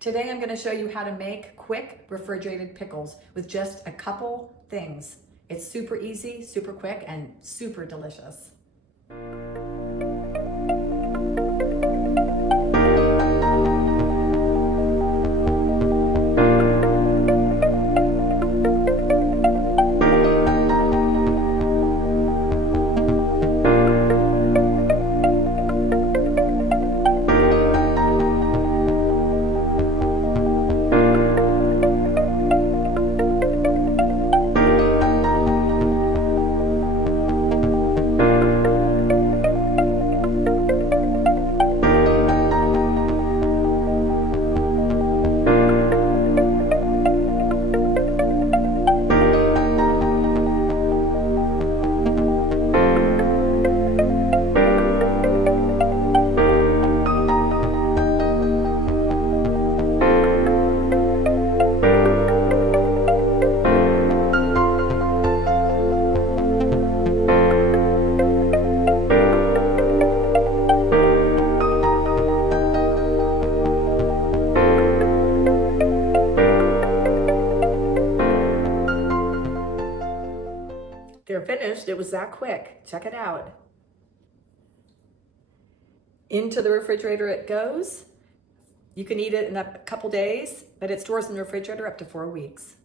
Today I'm going to show you how to make quick refrigerated pickles with just a couple things. It's super easy, super quick, and super delicious. They're finished. It was that quick. Check it out. Into the refrigerator it goes. You can eat it in a couple days, but it stores in the refrigerator up to 4 weeks.